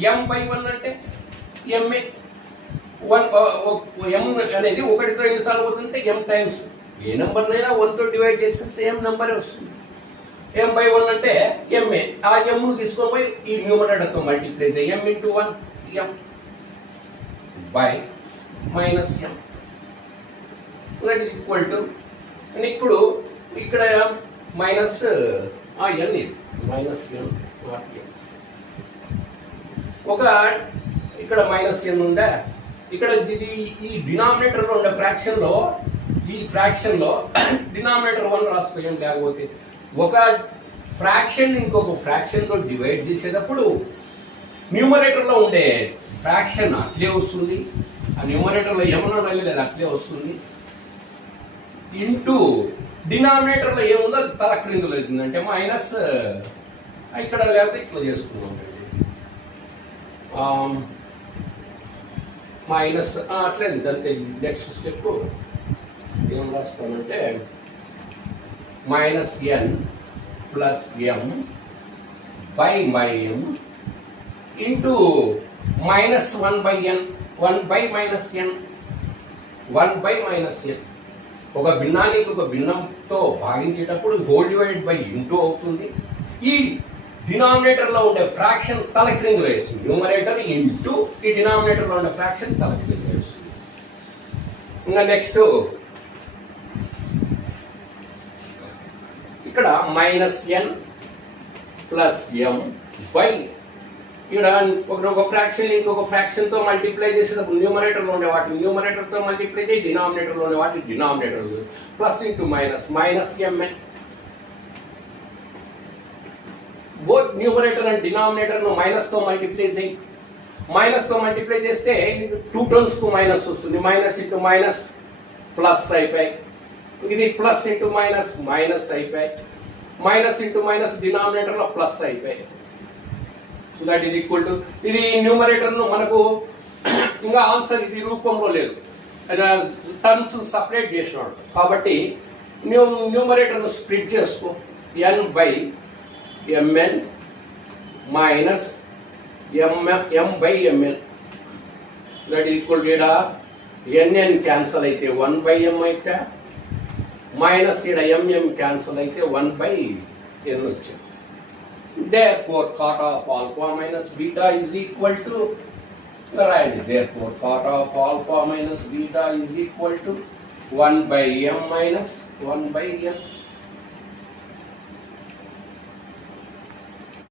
m/1 అంటే MA. ఎం అనేది ఒకటితో ఎన్నిసార్లు పోతుంటే m టైమ్స్. ఏ నెంబర్నైనా 1తో డివైడ్ చేస్తే సేమ్ నెంబరే వస్తుంది. m/1 అంటే ఎంఏ. ఆ ఎంను తీసుకొని పోయి ఈ న్యూమరేటర్తో మల్టిప్లై చేయి. m × 1 m by minus m that is equal to. ఇప్పుడు ఇక్కడ మైనస్ n ఇది మైనస్ n నాట్ m. ఒక ఇక్కడ మైనస్ n ఉందా, ఇక్కడ ఇది ఈ డినామినేటర్లో ఉండే ఫ్రాక్షన్లో డినామినేటర్ 1 రాసుకోయాం. లేకపోతే ఒక ఫ్రాక్షన్ ఇంకొక ఫ్రాక్షన్తో డివైడ్ చేసేటప్పుడు న్యూమరేటర్లో ఉండే ఫ్రాక్షన్ అట్లే వస్తుంది, ఆ న్యూమరేటర్లో ఏమన్నా లేదు అట్లే వస్తుంది. ఇంటూ డినామినేటర్లో ఏముందో అది తలక్రిందులు అవుతుంది. అంటే మైనస్ ఇక్కడ లేకపోతే ఇట్లా చేసుకున్నాం మైనస్ అట్లేదు అంతే. నెక్స్ట్ స్టెప్ ఏం రాస్తామంటే minus n plus m by m into minus 1/n 1/-n 1/-n. ఒక భిన్నానికి ఒక భిన్నంతో భాగించేటప్పుడు హోల్ డివైడెడ్ బై ఇంటూ అవుతుంది. ఈ డినామినేటర్లో ఉండే ఫ్రాక్షన్ తలక్రిందులు వేస్తుంది. న్యూమరేటర్ ఇంటూ ఈ డినామినేటర్లో ఉండే ఫ్రాక్షన్ తలక్రిందులు వేస్తుంది. ఇంకా నెక్స్ట్ ఇక్కడ minus n plus m by ఇక్కడ ఒక ఫ్రాక్షన్ ఇంకొక ఫ్రాక్షన్తో మల్టిప్లై చేసేటప్పుడు న్యూమరేటర్లో ఉండే వాటిని న్యూమరేటర్తో మల్టిప్లై చేసి డినామినేటర్లో ఉండే వాటిని denominator plus into minus mn. Both numerator and denominator ను మైనస్తో మల్టిప్లై చేయి. మైనస్తో మల్టిప్లై చేస్తే 2 టర్మ్స్ కు మైనస్ వస్తుంది. మైనస్ ఇంటూ మైనస్ ప్లస్ అయిపోయి, ఇది ప్లస్ ఇంటూ మైనస్ అయిపోయి, మైనస్ ఇంటూ మైనస్ డినామినేటర్ లో ప్లస్ అయిపోయి. దట్ ఈజ్ ఈక్వల్ టు ఇది న్యూమరేటర్ ను మనకు ఇంకా ఆన్సర్ ఇది రూపంలో లేదు, టర్మ్స్ సపరేట్ చేసినాడు కాబట్టి న్యూమరేటర్ ను స్ప్లిట్ చేసుకో. n/mn minus m/mn that equal to nn cancel అయితే 1/m అయితే మైనస్ ఇక్కడ mm క్యాన్సల్ అయితే 1/n వచ్చింది. Therefore cot of alpha minus beta is equal to right. Therefore cot of alpha minus beta is equal to 1/m minus 1/n.